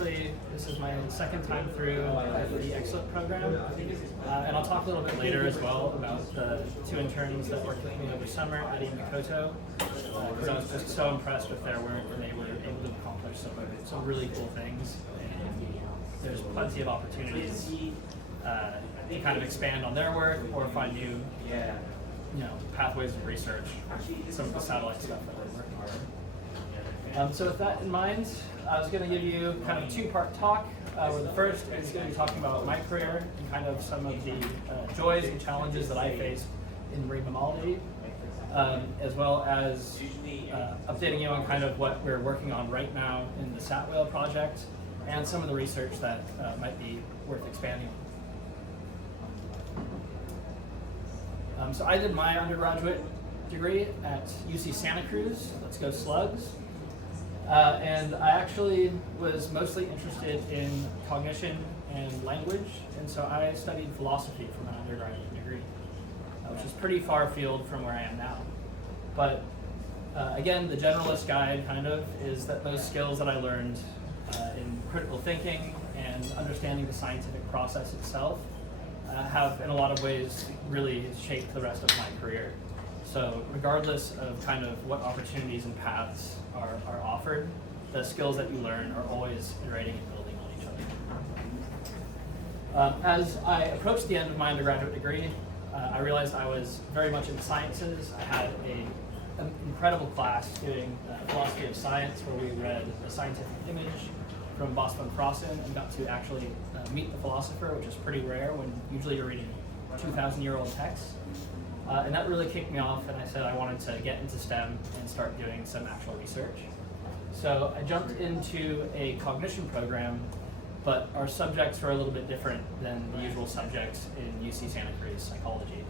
this is my second time through the ExLENT program, and I'll talk a little bit later as well about the two interns that worked with me over summer, Adi and Makoto, because I was just so impressed with their work and they were able to accomplish some really cool things. And there's plenty of opportunities to kind of expand on their work or find new pathways of research, some of the satellite stuff that we're working on. So with that in mind, I was going to give you kind of a two-part talk, where the first is going to be talking about my career and kind of some of the joys and challenges that I faced in marine mammalogy, as well as updating you on kind of what we're working on right now in the Sat Whale project and some of the research that might be worth expanding on. So I did my undergraduate degree at UC Santa Cruz. Let's go Slugs. And I actually was mostly interested in cognition and language, and so I studied philosophy for my undergraduate degree, which is pretty far afield from where I am now. But again, the generalist guide kind of is that those skills that I learned in critical thinking and understanding the scientific process itself have in a lot of ways really shaped the rest of my career. So regardless of kind of what opportunities and paths are offered, the skills that you learn are always iterating and building on each other. As I approached the end of my undergraduate degree, I realized I was very much in the sciences. I had an incredible class doing philosophy of science where we read a scientific image from Bos von Frossen and got to actually meet the philosopher, which is pretty rare when usually you're reading 2,000-year-old texts. And that really kicked me off, and I said I wanted to get into STEM and start doing some actual research. So I jumped into a cognition program, but our subjects were a little bit different than the usual subjects in UC Santa Cruz psychology.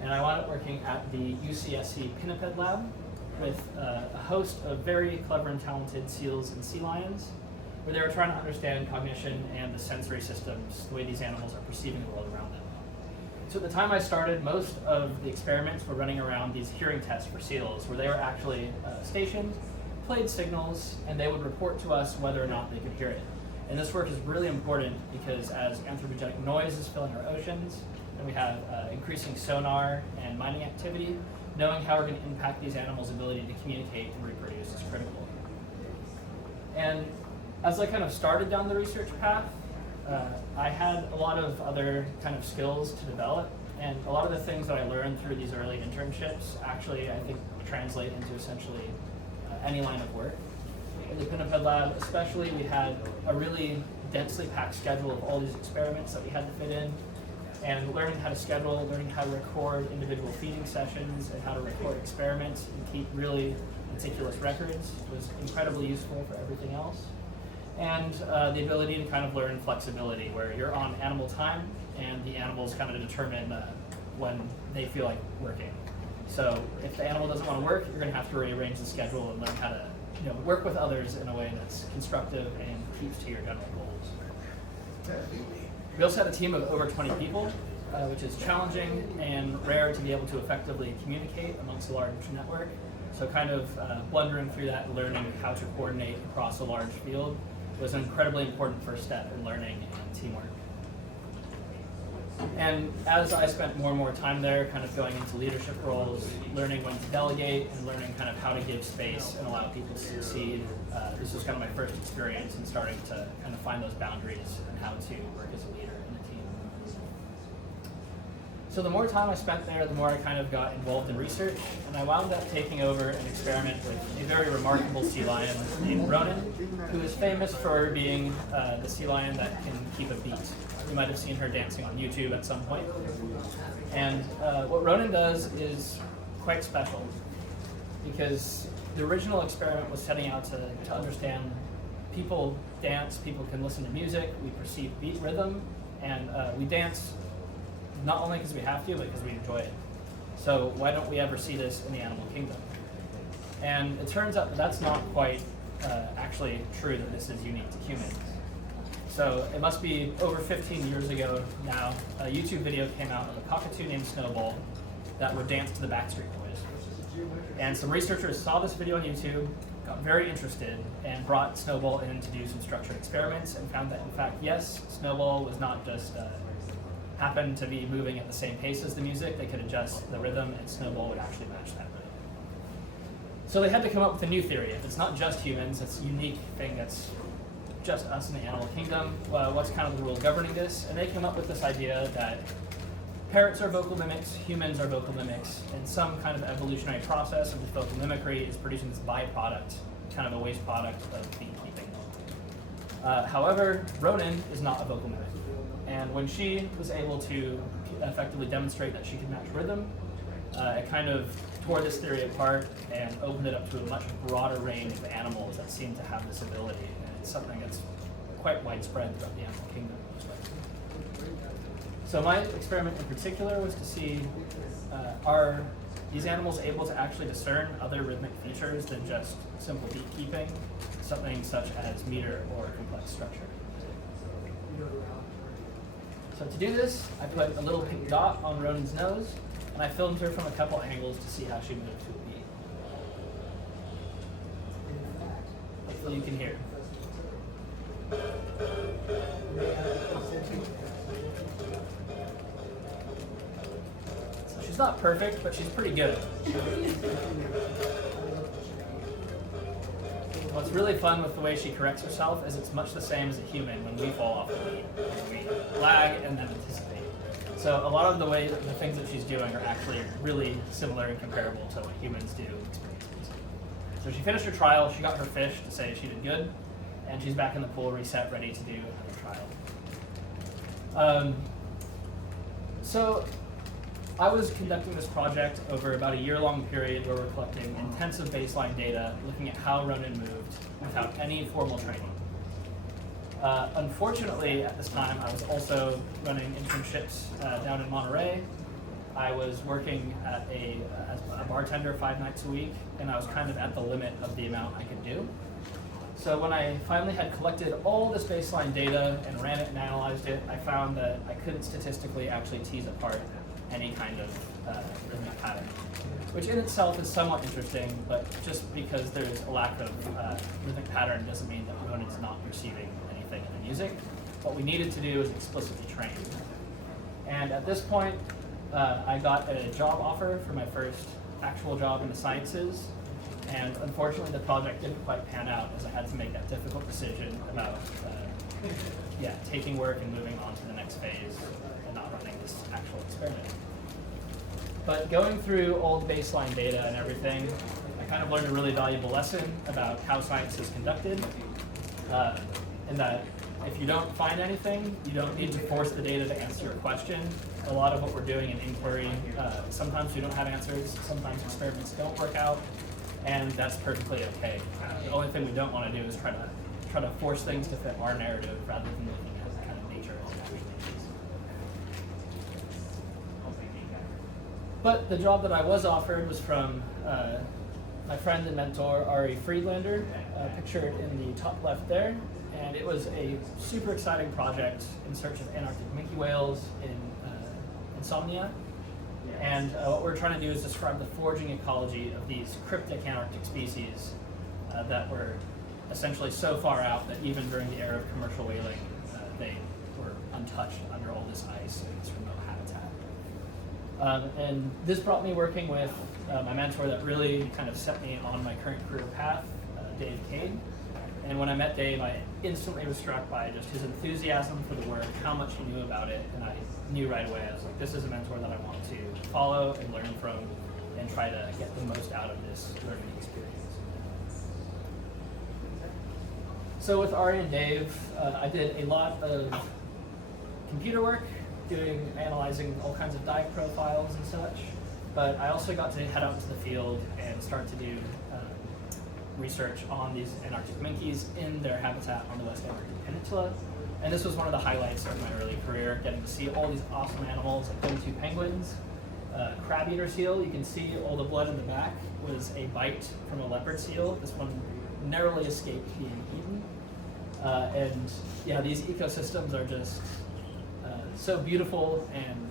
And I wound up working at the UCSC Pinniped Lab with a host of very clever and talented seals and sea lions, where they were trying to understand cognition and the sensory systems, the way these animals are perceiving the world around them. So at the time I started, most of the experiments were running around these hearing tests for seals, where they were actually stationed, played signals, and they would report to us whether or not they could hear it. And this work is really important because as anthropogenic noise is filling our oceans, and we have increasing sonar and mining activity, knowing how we're going to impact these animals' ability to communicate and reproduce is critical. And as I kind of started down the research path, I had a lot of other kind of skills to develop, and a lot of the things that I learned through these early internships actually, I think, translate into essentially any line of work. In the Pinniped Lab especially, we had a really densely packed schedule of all these experiments that we had to fit in, and learning how to schedule, learning how to record individual feeding sessions, and how to record experiments and keep really meticulous records was incredibly useful for everything else. And the ability to kind of learn flexibility, where you're on animal time and the animals kind of determine when they feel like working. So if the animal doesn't want to work, you're going to have to rearrange the schedule and learn how to work with others in a way that's constructive and keeps to your general goals. We also had a team of over 20 people, which is challenging and rare to be able to effectively communicate amongst a large network. So kind of blundering through that and learning how to coordinate across a large field was an incredibly important first step in learning and teamwork. And as I spent more and more time there, kind of going into leadership roles, learning when to delegate and learning kind of how to give space and allow people to succeed, this was kind of my first experience in starting to kind of find those boundaries and how to work as a leader in a team. So the more time I spent there, the more I kind of got involved in research, and I wound up taking over an experiment with a very remarkable sea lion named Ronan, who is famous for being the sea lion that can keep a beat. You might have seen her dancing on YouTube at some point. And what Ronan does is quite special, because the original experiment was setting out to understand people dance, people can listen to music, we perceive beat rhythm, and we dance not only because we have to, but because we enjoy it. So why don't we ever see this in the animal kingdom? And it turns out that that's not quite actually true, that this is unique to humans. So it must be over 15 years ago now, a YouTube video came out of a cockatoo named Snowball that would dance to the Backstreet Boys. And some researchers saw this video on YouTube, got very interested and brought Snowball in to do some structured experiments and found that, in fact, yes, Snowball was not just happened to be moving at the same pace as the music. They could adjust the rhythm, and Snowball would actually match that rhythm. So they had to come up with a new theory. If it's not just humans, it's a unique thing that's just us in the animal kingdom. What's kind of the rule governing this? And they came up with this idea that parrots are vocal mimics, humans are vocal mimics, and some kind of evolutionary process of this vocal mimicry is producing this byproduct, kind of a waste product of beekeeping. However, Ronan is not a vocal mimic. And when she was able to effectively demonstrate that she could match rhythm, it kind of tore this theory apart and opened it up to a much broader range of animals that seem to have this ability. And it's something that's quite widespread throughout the animal kingdom. So my experiment in particular was to see, are these animals able to actually discern other rhythmic features than just simple beekeeping, something such as meter or complex structure. So to do this, I put a little pink dot on Ronan's nose, and I filmed her from a couple angles to see how she moved to a beat. Hopefully you can hear. So she's not perfect, but she's pretty good. What's really fun with the way she corrects herself is it's much the same as a human when we fall off the beat. We lag and then anticipate. So a lot of the things that she's doing are actually really similar and comparable to what humans do experiences. So she finished her trial, she got her fish to say she did good, and she's back in the pool, reset, ready to do another trial. So I was conducting this project over about a year-long period where we're collecting intensive baseline data, looking at how Ronan moved without any formal training. Unfortunately, at this time, I was also running internships down in Monterey. I was working at as a bartender 5 nights a week, and I was kind of at the limit of the amount I could do. So when I finally had collected all this baseline data and ran it and analyzed it, I found that I couldn't statistically actually tease apart any kind of rhythmic pattern, which in itself is somewhat interesting, but just because there's a lack of rhythmic pattern doesn't mean that Ronan's not receiving anything in the music. What we needed to do is explicitly train. And at this point, I got a job offer for my first actual job in the sciences, and unfortunately the project didn't quite pan out as I had to make that difficult decision about taking work and moving on to the next phase and not running this actual experiment. But going through old baseline data and everything, I kind of learned a really valuable lesson about how science is conducted, in that if you don't find anything, you don't need to force the data to answer your question. A lot of what we're doing in inquiry, sometimes we don't have answers, sometimes experiments don't work out, and that's perfectly okay. The only thing we don't want to do is try to force things to fit our narrative rather than looking at kind of nature as it actually is. But the job that I was offered was from my friend and mentor, Ari Friedlander, pictured in the top left there. And it was a super exciting project in search of Antarctic minke whales in Insomnia. And what we're trying to do is describe the foraging ecology of these cryptic Antarctic species that were essentially so far out that even during the era of commercial whaling, they were untouched under all this ice and this remote habitat. And this brought me working with my mentor that really kind of set me on my current career path, Dave Cade. And when I met Dave, I instantly was struck by just his enthusiasm for the work, how much he knew about it, and I knew right away, I was like, this is a mentor that I want to follow and learn from and try to get the most out of this learning experience. So with Ari and Dave, I did a lot of computer work, analyzing all kinds of diet profiles and such, but I also got to head out into the field and start to do research on these Antarctic minkies in their habitat on the West Antarctic Peninsula. And this was one of the highlights of my early career, getting to see all these awesome animals like those two penguins, crab-eater seal. You can see all the blood in the back was a bite from a leopard seal. This one narrowly escaped being eaten. And yeah, these ecosystems are just so beautiful and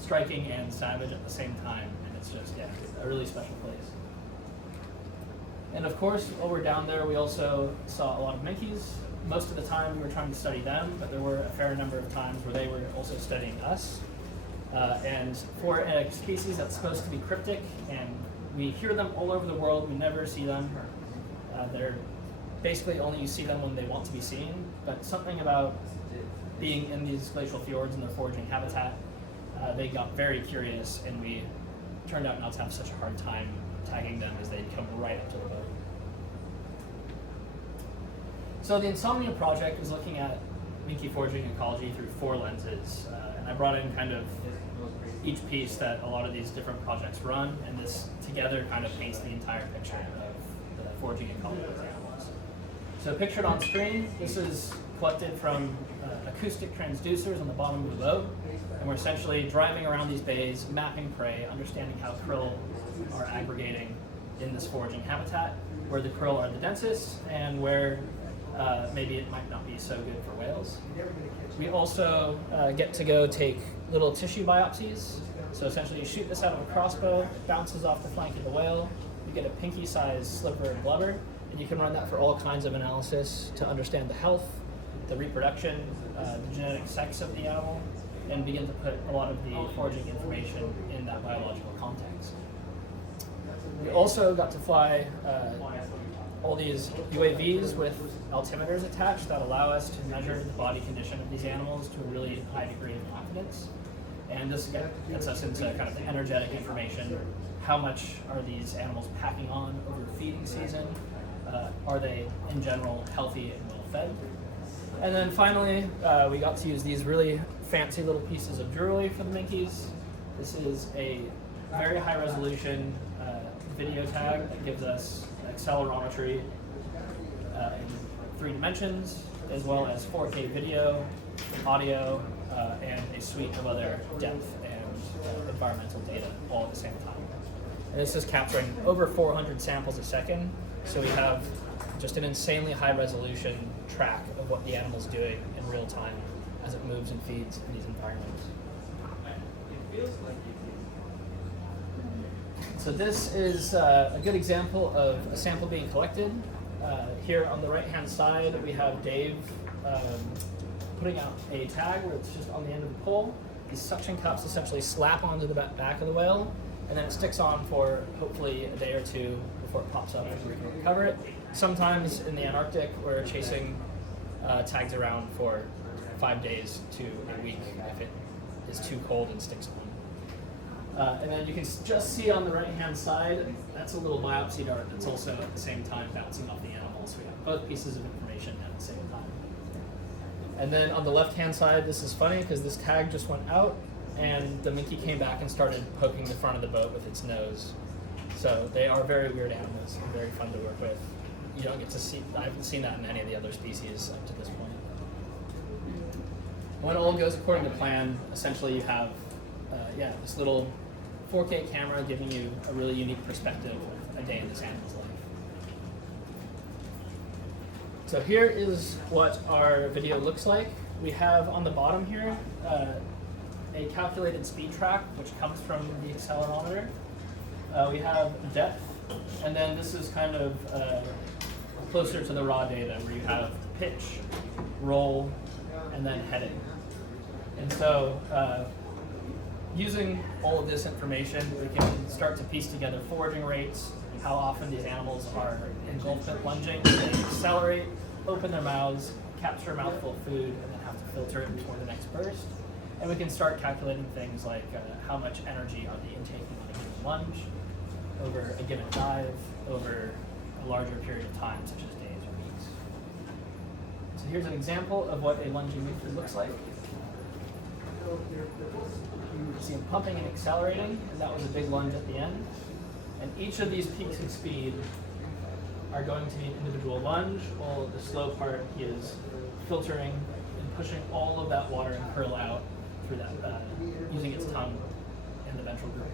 striking and savage at the same time. And it's just, yeah, a really special place. And of course, while we're down there, we also saw a lot of monkeys. Most of the time we were trying to study them, but there were a fair number of times where they were also studying us. And for a species that's supposed to be cryptic, and we hear them all over the world, we never see them. They're basically only you see them when they want to be seen, but something about being in these glacial fjords and their foraging habitat, they got very curious, and we turned out not to have such a hard time tagging them as they'd come right up to the boat. So the Insomnia project is looking at minke foraging ecology through 4 lenses, and I brought in kind of each piece that a lot of these different projects run, and this together kind of paints the entire picture of the foraging ecology of the animals. So pictured on screen, this is collected from acoustic transducers on the bottom of the boat, and we're essentially driving around these bays, mapping prey, understanding how krill are aggregating in this foraging habitat, where the krill are the densest, and where maybe it might not be so good for whales. We also get to go take little tissue biopsies. So essentially you shoot this out of a crossbow, it bounces off the flank of the whale, you get a pinky-sized sliver of blubber, and you can run that for all kinds of analysis to understand the health, the reproduction, the genetic sex of the animal, and begin to put a lot of the foraging information in that biological context. We also got to fly all these UAVs with altimeters attached that allow us to measure the body condition of these animals to a really high degree of confidence. And this gets us into kind of the energetic information. How much are these animals packing on over feeding season? Are they, in general, healthy and well fed? And then finally, we got to use these really fancy little pieces of jewelry for the minkies. This is a very high resolution video tag that gives us accelerometry in 3 dimensions, as well as 4K video, audio, and a suite of other depth and environmental data all at the same time. And this is capturing over 400 samples a second, so we have just an insanely high resolution track of what the animal's doing in real time as it moves and feeds in these environments. So this is a good example of a sample being collected. Here on the right-hand side, we have Dave putting out a tag where it's just on the end of the pole. These suction cups essentially slap onto the back of the whale, and then it sticks on for hopefully a day or 2 before it pops up and we can recover it. Sometimes in the Antarctic, we're chasing tags around for 5 days to a week if it is too cold and sticks on. And then you can just see on the right-hand side, that's a little biopsy dart that's also at the same time bouncing off the animal. So we have both pieces of information at the same time. And then on the left-hand side, this is funny because this tag just went out and the minke came back and started poking the front of the boat with its nose. So they are very weird animals and very fun to work with. You don't get to see, I haven't seen that in any of the other species up to this point. When all goes according to plan, essentially you have this little 4K camera giving you a really unique perspective of a day in this animal's life. So here is what our video looks like. We have on the bottom here a calculated speed track, which comes from the accelerometer. We have depth, and then this is kind of closer to the raw data, where you have pitch, roll, and then heading. And so using all of this information, we can start to piece together foraging rates, how often these animals are engulfment lunging, they accelerate, open their mouths, capture a mouthful of food, and then have to filter it before the next burst. And we can start calculating things like how much energy are they intaking on a given lunge, over a given dive, over a larger period of time, such as days or weeks. So here's an example of what a lunging minke looks like. You see them pumping and accelerating, and that was a big lunge at the end. And each of these peaks of speed are going to be an individual lunge, while the slow part is filtering and pushing all of that water and krill out through that, using its tongue and the ventral group.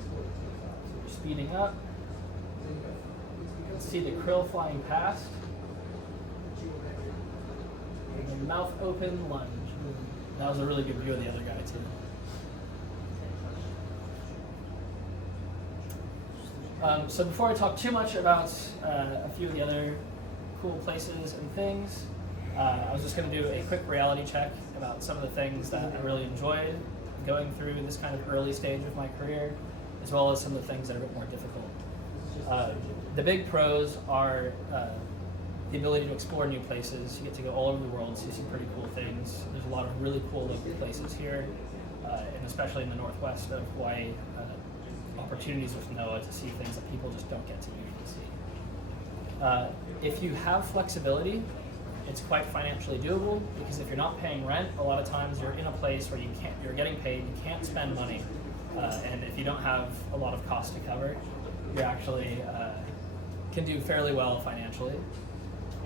So we're speeding up. You can see the krill flying past. And then mouth open, lunge. That was a really good view of the other guy too. So before I talk too much about a few of the other cool places and things, I was just going to do a quick reality check about some of the things that I really enjoyed going through this kind of early stage of my career, as well as some of the things that are a bit more difficult. The big pros are the ability to explore new places. You get to go all over the world, see some pretty cool things. There's a lot of really cool local places here, and especially in the northwest of Hawaii, opportunities with NOAA to see things that people just don't get to usually see. If you have flexibility, it's quite financially doable, because if you're not paying rent, a lot of times you're in a place where you're getting paid, you can't spend money, and if you don't have a lot of costs to cover, you actually can do fairly well financially.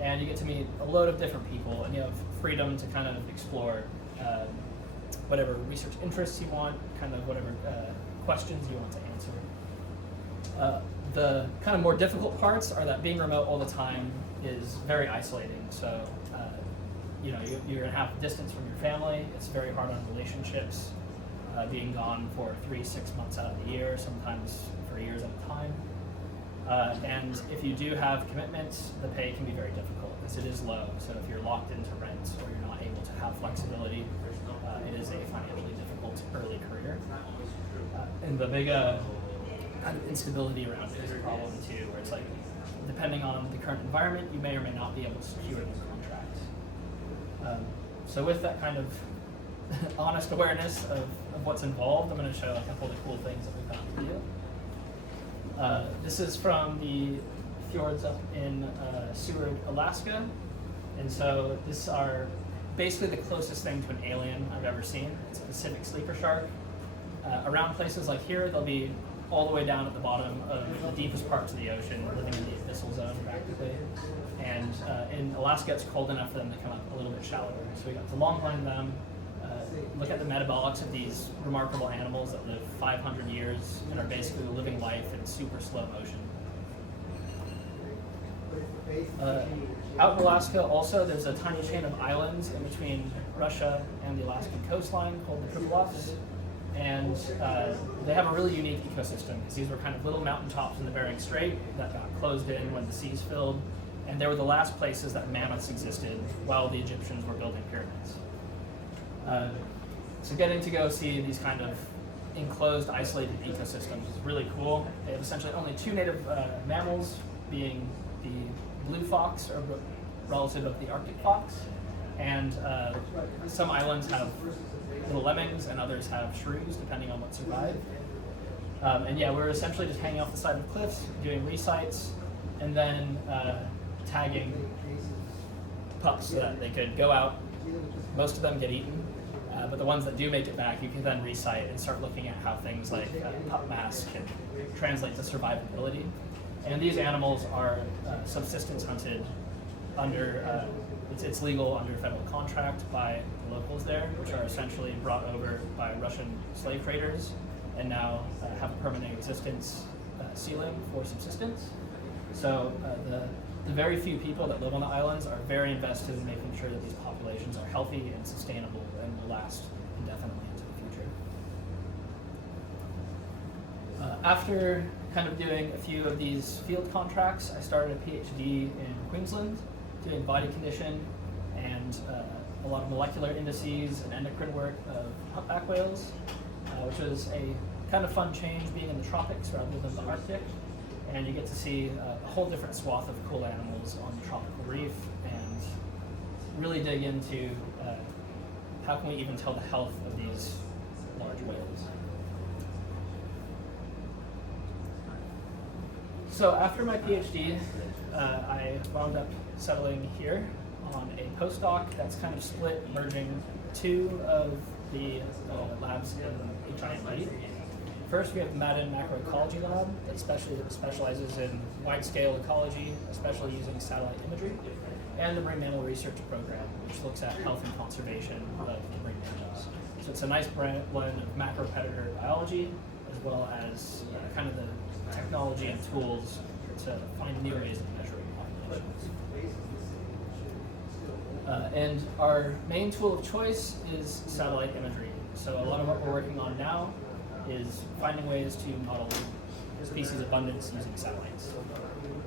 And you get to meet a load of different people, and you have freedom to kind of explore whatever research interests you want, kind of whatever questions you want to answer. The kind of more difficult parts are that being remote all the time is very isolating. So, you're going to have distance from your family. It's very hard on relationships, being gone for 3-6 months out of the year, sometimes for years at a time. And if you do have commitments, the pay can be very difficult because it is low. So if you're locked into rent or you're not able to have flexibility, it is a financially difficult early career. And the big kind of instability around it is a problem too, where it's like, depending on the current environment, you may or may not be able to secure a new contract. So with that kind of honest awareness of what's involved, I'm going to show a couple of the cool things that we've found to do. This is from the fjords up in Seward, Alaska. And so these are basically the closest thing to an alien I've ever seen. It's a Pacific sleeper shark. Around places like here, they'll be all the way down at the bottom of the deepest parts of the ocean, living in the abyssal zone practically. And in Alaska, it's cold enough for them to come up a little bit shallower. So we got to longline them, look at the metabolics of these remarkable animals that live 500 years and are basically living life in super slow motion. Out in Alaska also, there's a tiny chain of islands in between Russia and the Alaskan coastline called the Pribilofs. And they have a really unique ecosystem, because these were kind of little mountaintops in the Bering Strait that got closed in when the seas filled. And they were the last places that mammoths existed while the Egyptians were building pyramids. So getting to go see these kind of enclosed, isolated ecosystems is really cool. They have essentially only 2 native mammals, being the blue fox, or relative of the Arctic fox, and some islands have little lemmings and others have shrews, depending on what survived. And yeah, we're essentially just hanging off the side of cliffs, doing resights, and then tagging pups so that they could go out. Most of them get eaten, but the ones that do make it back, you can then recite and start looking at how things like pup mass can translate to survivability. And these animals are subsistence hunted under, it's legal under federal contract by the locals there, which are essentially brought over by Russian slave traders and now have a permanent existence ceiling for subsistence. So the very few people that live on the islands are very invested in making sure that these populations are healthy and sustainable and will last indefinitely into the future. After kind of doing a few of these field contracts, I started a PhD in Queensland doing body condition and a lot of molecular indices and endocrine work of humpback whales, which was a kind of fun change being in the tropics rather than the Arctic. And you get to see a whole different swath of cool animals on the tropical reef and really dig into how can we even tell the health of these large whales. So after my PhD, I wound up settling here on a postdoc that's kind of split, merging 2 of the labs in HIMD. First, we have the Madden Macroecology Lab that specializes in wide-scale ecology, especially using satellite imagery, and the Marine Mammal Research Program, which looks at health and conservation of marine mammals. So it's a nice blend of macro-predator biology, as well as kind of the technology and tools to find new ways of measuring populations. And our main tool of choice is satellite imagery. So a lot of what we're working on now is finding ways to model species abundance using satellites.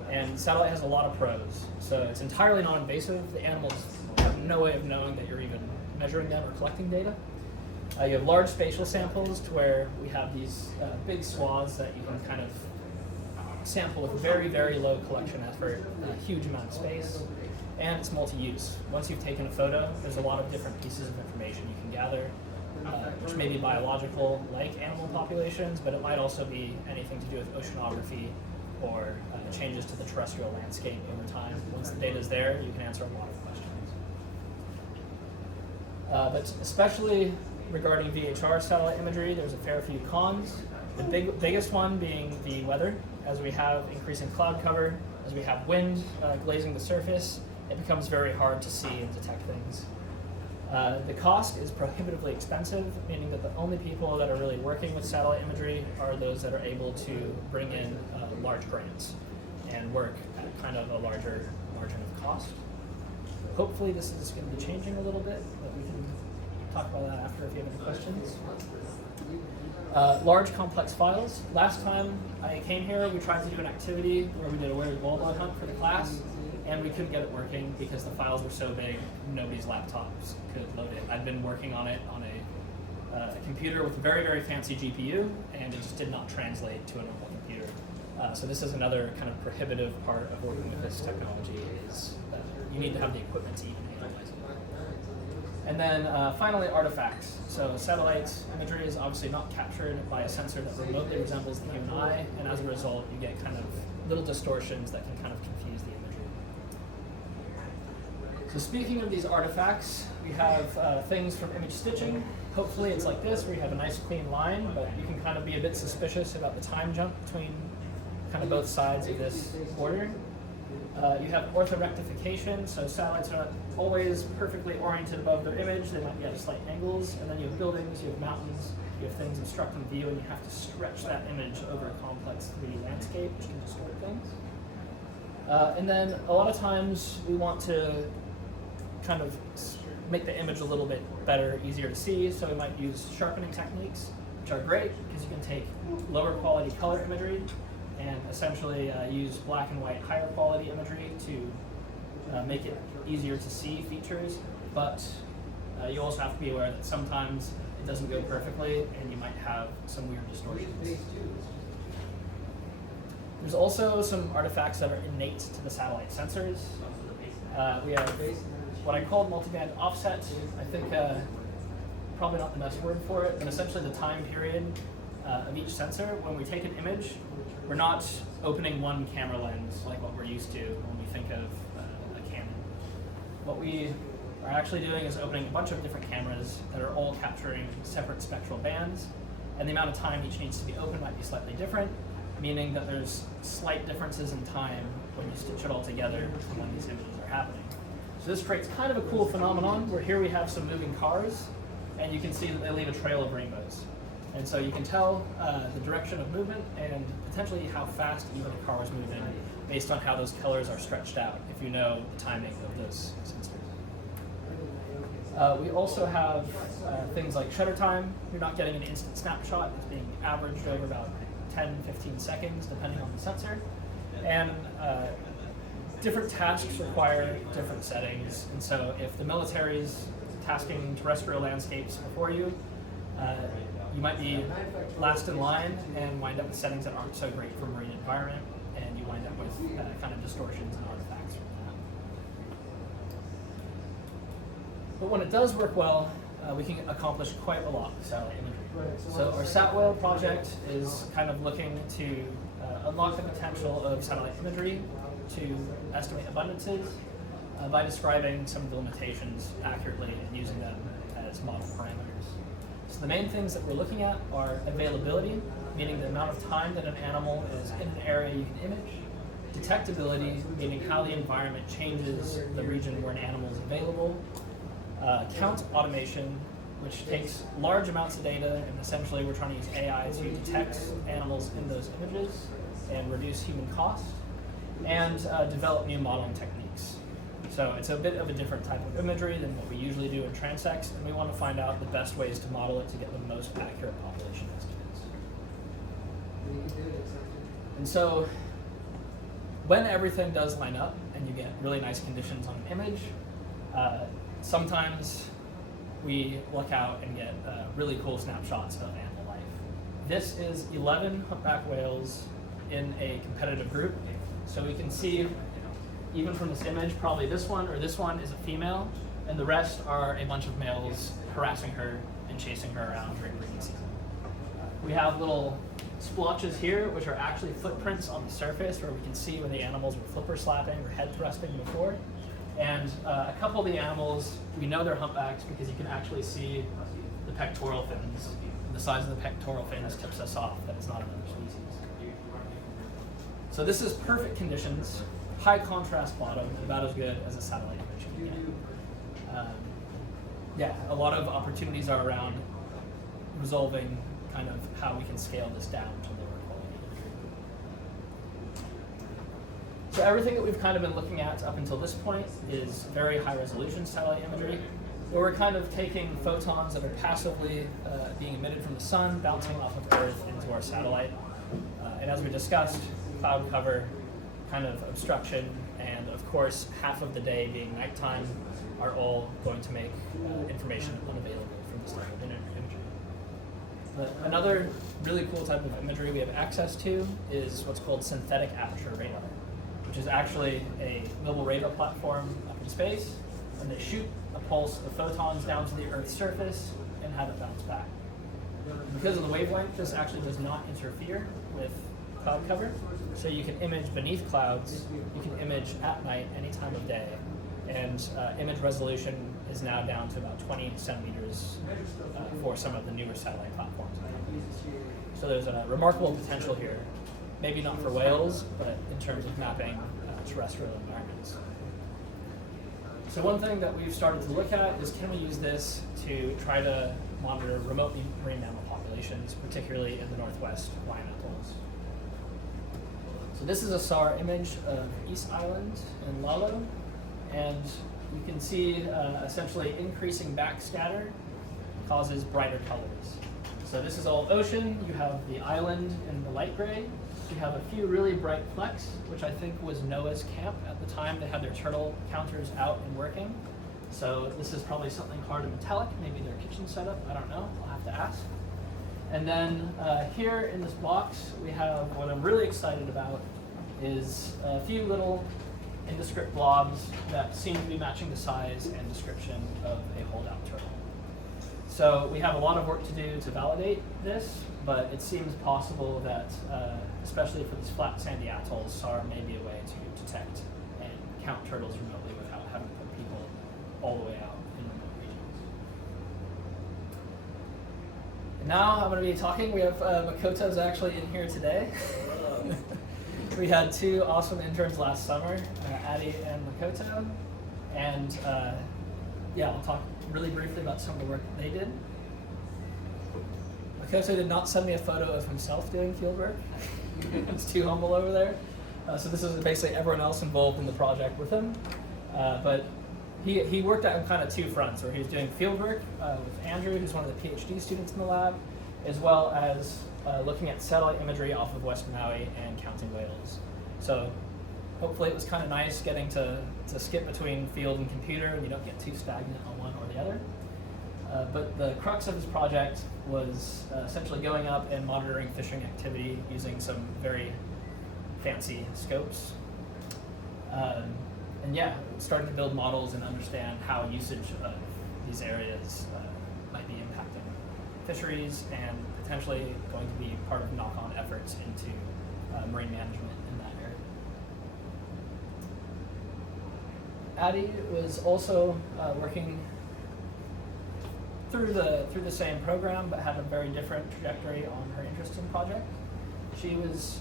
And satellite has a lot of pros. So it's entirely non-invasive. The animals have no way of knowing that you're even measuring them or collecting data. You have large spatial samples to where we have these big swaths that you can kind of sample with very, very low collection effort, a huge amount of space, and it's multi-use. Once you've taken a photo, there's a lot of different pieces of information you can gather, which may be biological, like animal populations, but it might also be anything to do with oceanography or changes to the terrestrial landscape over time. Once the data is there, you can answer a lot of questions. But especially regarding VHR satellite imagery, there's a fair few cons. The biggest one being the weather. As we have increasing cloud cover, as we have wind glazing the surface, it becomes very hard to see and detect things. The cost is prohibitively expensive, meaning that the only people that are really working with satellite imagery are those that are able to bring in large grants and work at kind of a larger margin of cost. Hopefully this is going to be changing a little bit, but we can talk about that after if you have any questions. Large complex files. Last time I came here, we tried to do an activity where we did a weird bulldog hunt for the class, and we couldn't get it working because the files were so big, nobody's laptops could load it. I'd been working on it on a computer with a very, very fancy GPU, and it just did not translate to a normal computer. So this is another kind of prohibitive part of working with this technology, is that you need to have the equipment to even analyze it. And then finally, artifacts. So satellite imagery is obviously not captured by a sensor that remotely resembles the human eye, and as a result, you get kind of little distortions that can kind of confuse the imagery. So speaking of these artifacts, we have things from image stitching. Hopefully it's like this, where you have a nice clean line, but you can kind of be a bit suspicious about the time jump between kind of both sides of this border. You have orthorectification, so satellites are not always perfectly oriented above their image. They might be at slight angles. And then you have buildings, you have mountains, you have things obstructing view, and you have to stretch that image over a complex 3D landscape, which can distort things. And then a lot of times we want to kind of make the image a little bit better, easier to see, so we might use sharpening techniques, which are great because you can take lower quality color imagery and essentially use black and white higher quality imagery to make it easier to see features, but you also have to be aware that sometimes it doesn't go perfectly and you might have some weird distortions. There's also some artifacts that are innate to the satellite sensors. We have what I call multiband offset. I think probably not the best word for it, but essentially the time period of each sensor. When we take an image, we're not opening one camera lens like what we're used to when we think of a Canon. What we are actually doing is opening a bunch of different cameras that are all capturing separate spectral bands, and the amount of time each needs to be open might be slightly different, meaning that there's slight differences in time when you stitch it all together from when these images are happening. So this creates kind of a cool phenomenon where here we have some moving cars, and you can see that they leave a trail of rainbows. And so you can tell the direction of movement and potentially how fast even a car is moving based on how those colors are stretched out, if you know the timing of those sensors. We also have things like shutter time. You're not getting an instant snapshot. It's being averaged over about 10-15 seconds, depending on the sensor. And different tasks require different settings. And so if the military's tasking terrestrial landscapes before you, you might be last in line and wind up with settings that aren't so great for marine environment, and you wind up with kind of distortions and artifacts from that. But when it does work well, we can accomplish quite a lot with satellite imagery. So our SatWell project is kind of looking to unlock the potential of satellite imagery to estimate abundances by describing some of the limitations accurately and using them as model parameters. So the main things that we're looking at are availability, meaning the amount of time that an animal is in an area you can image, detectability, meaning how the environment changes the region where an animal is available, count automation, which takes large amounts of data, and essentially we're trying to use AI to detect animals in those images and reduce human cost, and develop new modeling techniques. So it's a bit of a different type of imagery than what we usually do in transects, and we want to find out the best ways to model it to get the most accurate population estimates. And so when everything does line up and you get really nice conditions on an image, sometimes we look out and get really cool snapshots of animal life. This is 11 humpback whales in a competitive group. So we can see, even from this image, probably this one or this one is a female, and the rest are a bunch of males harassing her and chasing her around during breeding season. We have little splotches here, which are actually footprints on the surface where we can see where the animals were flipper slapping or head thrusting before. And a couple of the animals, we know they're humpbacks because you can actually see the pectoral fins. The size of the pectoral fins tips us off that it's not another species. So this is perfect conditions, high contrast bottom, about as good as a satellite image can get. Yeah, a lot of opportunities are around resolving kind of how we can scale this down to lower quality imagery. So everything that we've kind of been looking at up until this point is very high resolution satellite imagery, where we're kind of taking photons that are passively being emitted from the sun, bouncing off of Earth into our satellite. And as we discussed, cloud cover, kind of obstruction, and of course half of the day being nighttime are all going to make information unavailable from this type of imagery. Another really cool type of imagery we have access to is what's called synthetic aperture radar, which is actually a mobile radar platform up in space, and they shoot a pulse of photons down to the Earth's surface and have it bounce back. Because of the wavelength, this actually does not interfere with cloud cover, so you can image beneath clouds, you can image at night any time of day, and image resolution is now down to about 20 centimeters for some of the newer satellite platforms. So there's a remarkable potential here, maybe not for whales, but in terms of mapping terrestrial environments. So one thing that we've started to look at is, can we use this to try to monitor remote marine mammal populations, particularly in the northwest Hawaiian atolls. So this is a SAR image of East Island in Lalo, and you can see essentially increasing backscatter causes brighter colors. So this is all ocean. You have the island in the light gray. You have a few really bright flecks, which I think was Noah's camp at the time. They had their turtle counters out and working. So this is probably something hard and metallic, maybe their kitchen setup, I don't know, I'll have to ask. And then here in this box, we have what I'm really excited about is a few little indescript blobs that seem to be matching the size and description of a holdout turtle. So we have a lot of work to do to validate this, but it seems possible that, especially for these flat sandy atolls, SAR may be a way to detect and count turtles remotely without having to put people all the way out in remote regions. And now I'm going to be talking. We have Makoto's actually in here today. We had two awesome interns last summer, Addie and Makoto, and yeah, I'll talk really briefly about some of the work that they did. Makoto did not send me a photo of himself doing field work. It's too humble over there. So this is basically everyone else involved in the project with him. But he worked out on kind of two fronts, where he was doing field work with Andrew, who's one of the PhD students in the lab, as well as looking at satellite imagery off of West Maui and counting whales. So hopefully it was kind of nice getting to skip between field and computer, and you don't get too stagnant on one or the other. But the crux of his project was essentially going up and monitoring fishing activity using some very fancy scopes. And yeah, starting to build models and understand how usage of these areas might be impacting fisheries and potentially going to be part of knock-on efforts into marine management in that area. Addie was also working through the same program, but had a very different trajectory on her interest in project. She was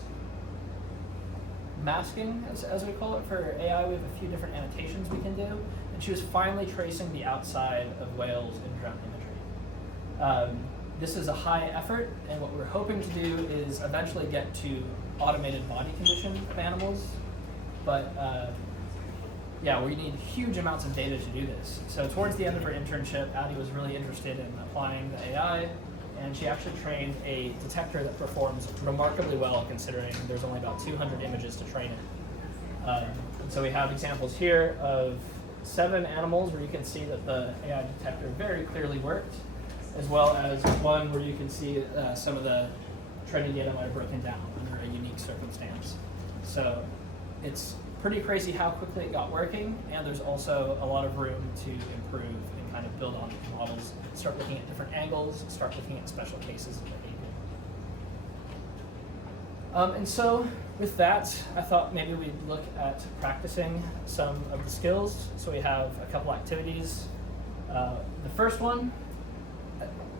masking, as we call it, for AI. We have a few different annotations we can do, and she was finally tracing the outside of whales in drone imagery. This is a high effort, and what we're hoping to do is eventually get to automated body condition of animals, but yeah, we need huge amounts of data to do this. So towards the end of her internship, Addie was really interested in applying the AI and she actually trained a detector that performs remarkably well considering there's only about 200 images to train it. And so we have examples here of 7 animals where you can see that the AI detector very clearly worked, as well as one where you can see some of the training data might have broken down under a unique circumstance. So it's pretty crazy how quickly it got working, and there's also a lot of room to improve and kind of build on these models, start looking at different angles, start looking at special cases of behavior. And so with that, I thought maybe we'd look at practicing some of the skills. So we have a couple activities. The first one,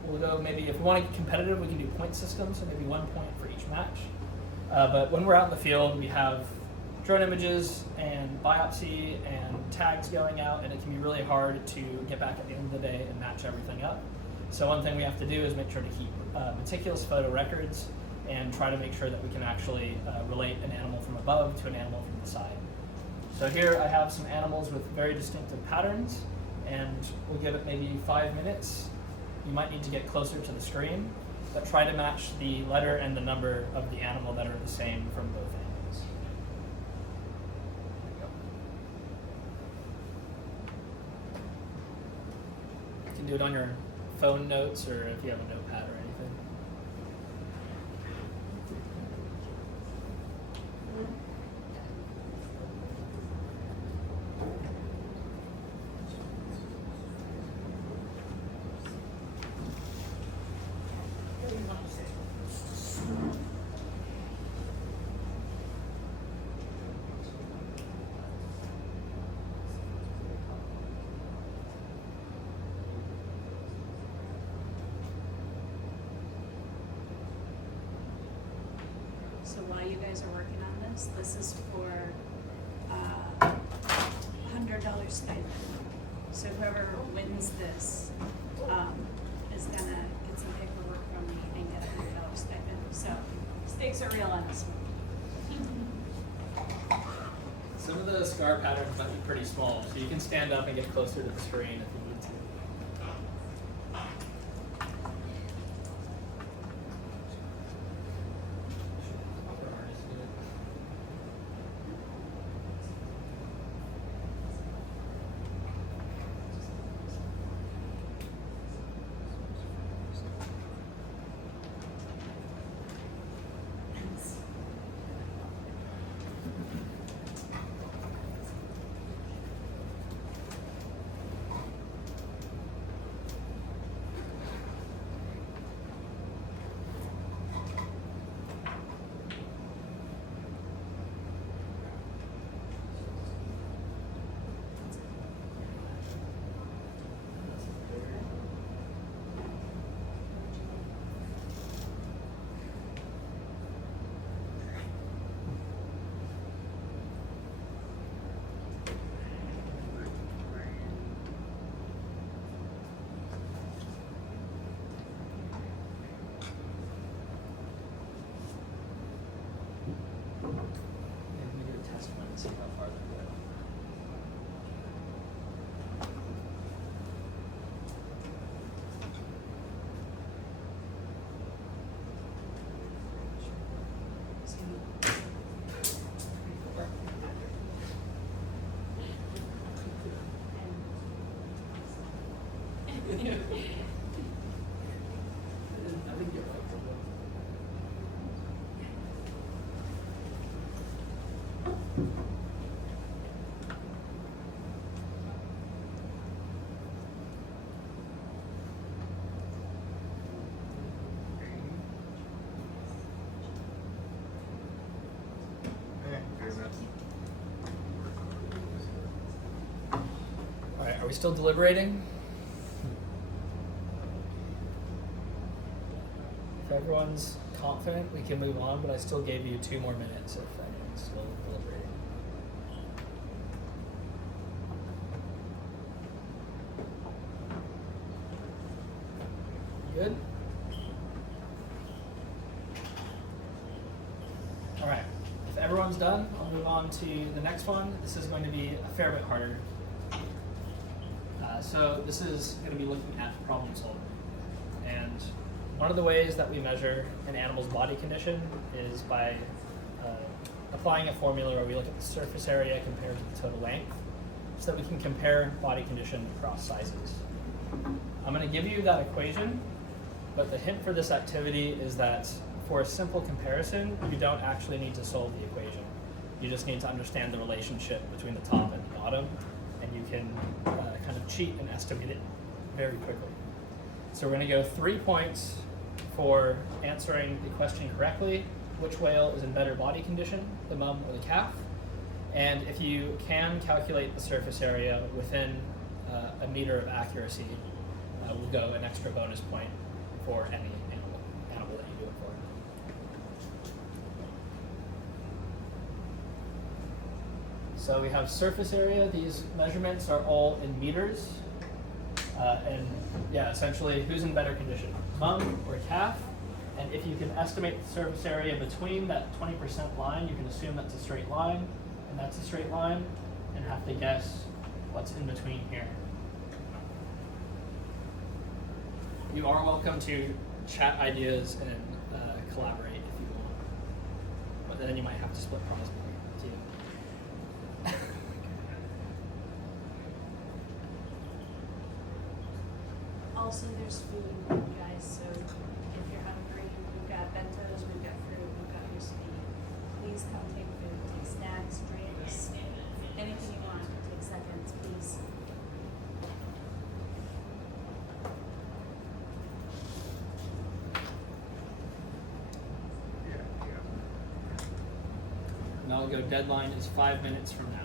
we'll go maybe, if we want to get competitive, we can do point systems, so maybe 1 point for each match. But when we're out in the field, we have drone images and biopsy and tags going out, and it can be really hard to get back at the end of the day and match everything up. So one thing we have to do is make sure to keep meticulous photo records and try to make sure that we can actually relate an animal from above to an animal from the side. So here I have some animals with very distinctive patterns, and we'll give it maybe 5 minutes. You might need to get closer to the screen, but try to match the letter and the number of the animal that are the same from both animals. You can do it on your phone notes or if you have a notepad or anything. So while you guys are working on this is for $100 stipend. So whoever wins this is gonna get some paperwork from me and get a $100 stipend. So stakes are real on this one. Some of the scar patterns might be pretty small, so you can stand up and get closer to the screen if you need to. All right, are we still deliberating? If everyone's confident, we can move on, but I still gave you 2 more minutes if anyone's still deliberating. Good? All right, if everyone's done, I'll move on to the next one. This is going to be a fair bit harder. So this is going to be looking at problem solving. And One of the ways that we measure an animal's body condition is by applying a formula where we look at the surface area compared to the total length so that we can compare body condition across sizes. I'm going to give you that equation, but the hint for this activity is that for a simple comparison, you don't actually need to solve the equation. You just need to understand the relationship between the top and the bottom, and you can kind of cheat and estimate it very quickly. So we're going to go 3 points for answering the question correctly. Which whale is in better body condition, the mum or the calf? And if you can calculate the surface area within a meter of accuracy, we'll go an extra bonus point for any animal that you do it for. So we have surface area. These measurements are all in meters. And yeah, essentially, who's in better condition, mum or calf? And if you can estimate the surface area between that 20% line, you can assume that's a straight line, and that's a straight line, and have to guess what's in between here. You are welcome to chat ideas and collaborate if you want, but then you might have to split prize money too. Also, there's food, guys, so if you're hungry, we've got bentos, we've got fruit, we've got your speed. Please come take food, take snacks, drinks, anything you want. Take seconds, please. And I'll go deadline is 5 minutes from now.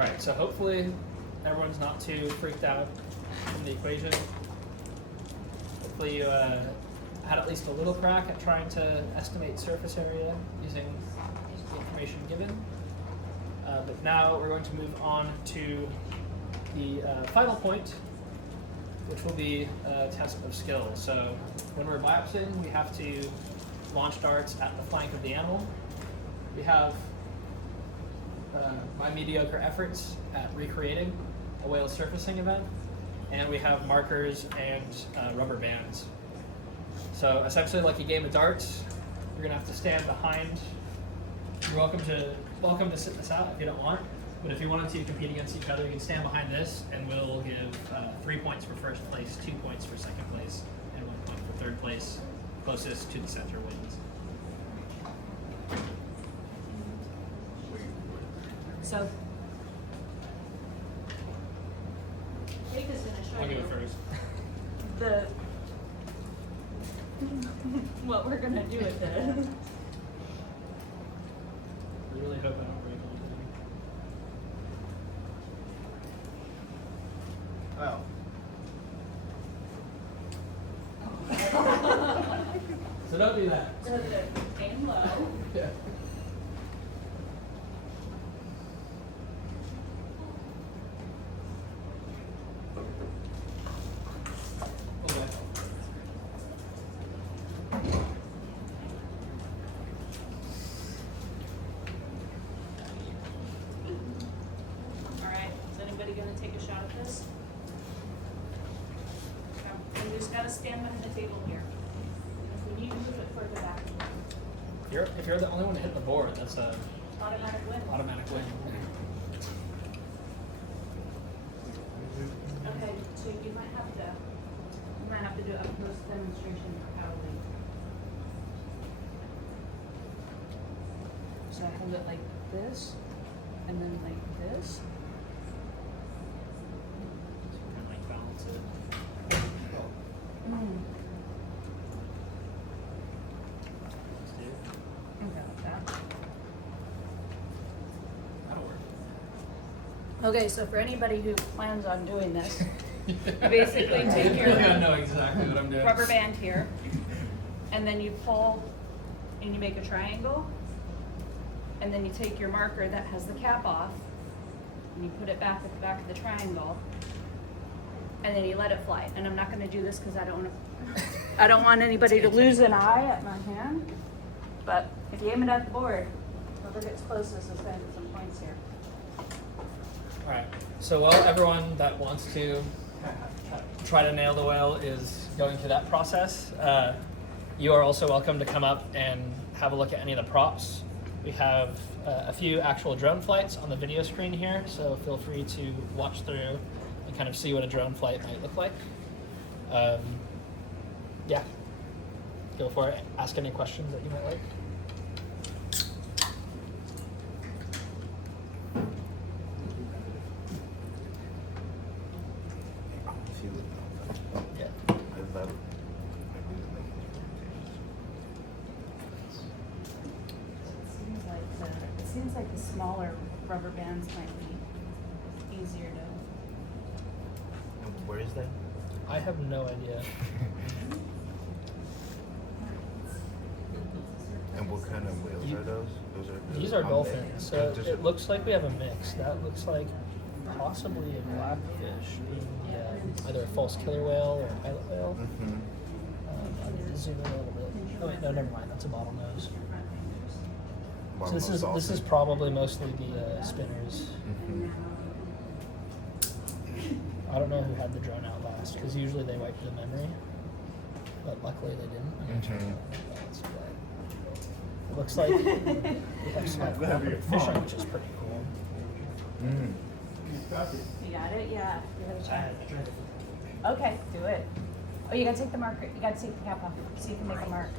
right, so hopefully everyone's not too freaked out from the equation. Hopefully you had at least a little crack at trying to estimate surface area using the information given. But now we're going to move on to the final point, which will be a test of skill. So when we're biopsying, we have to launch darts at the flank of the animal. We have my mediocre efforts at recreating a whale surfacing event, and we have markers and rubber bands. So essentially, like a game of darts, you're gonna have to stand behind. You're welcome to sit this out if you don't want, but if you wanted to compete against each other, you can stand behind this, and we'll give 3 points for first place, 2 points for second place, and 1 point for third place. Closest to the center wins. So, Jake is going to show I'll you go first. the what we're going to do with it. I really hope I don't break anything. Wow. So don't do that. Aim low. Yeah. Okay. All right, is anybody going to take a shot at this? Okay. You just got to stand behind the table here. If we need to move it further back, If you're the only one to hit the board, that's a automatic win. automatic win. Okay, so you might have to do a close demonstration for Kapiolani. So I hold it like this, and then like this. And like balance it. Let's do it. Okay, like that. That'll work. Okay, so for anybody who plans on doing this, you basically take your I know exactly what I'm doing. rubber band here, and then you pull and you make a triangle, and then you take your marker that has the cap off, and you put it back at the back of the triangle, and then you let it fly. And I'm not going to do this because I don't want anybody to lose an eye at my hand. But if you aim it at the board, whoever gets closest is going to get some points here. All right. So while everyone that wants to try to nail the whale is going through that process, you are also welcome to come up and have a look at any of the props. We have a few actual drone flights on the video screen here, so feel free to watch through and kind of see what a drone flight might look like. Yeah, go for it. Ask any questions that you might like. Yeah. It seems like the smaller rubber bands might be easier to. Where is that? I have no idea. And what kind of whales are those? These are dolphins, so it looks like we have a mix. That looks like possibly a blackfish, either a false killer whale or a pilot whale. I'll zoom in a little bit. Oh wait, no, never mind. That's a bottlenose. So this is probably mostly the spinners. I don't know who had the drone out last, because usually they wipe the memory, but luckily they didn't. I'm gonna turn it on. It looks like we have some fishing, which is pretty cool. You got it? Yeah. You have a try. Okay, do it. Oh, you gotta take the marker. You gotta take the cap off so you can make a mark.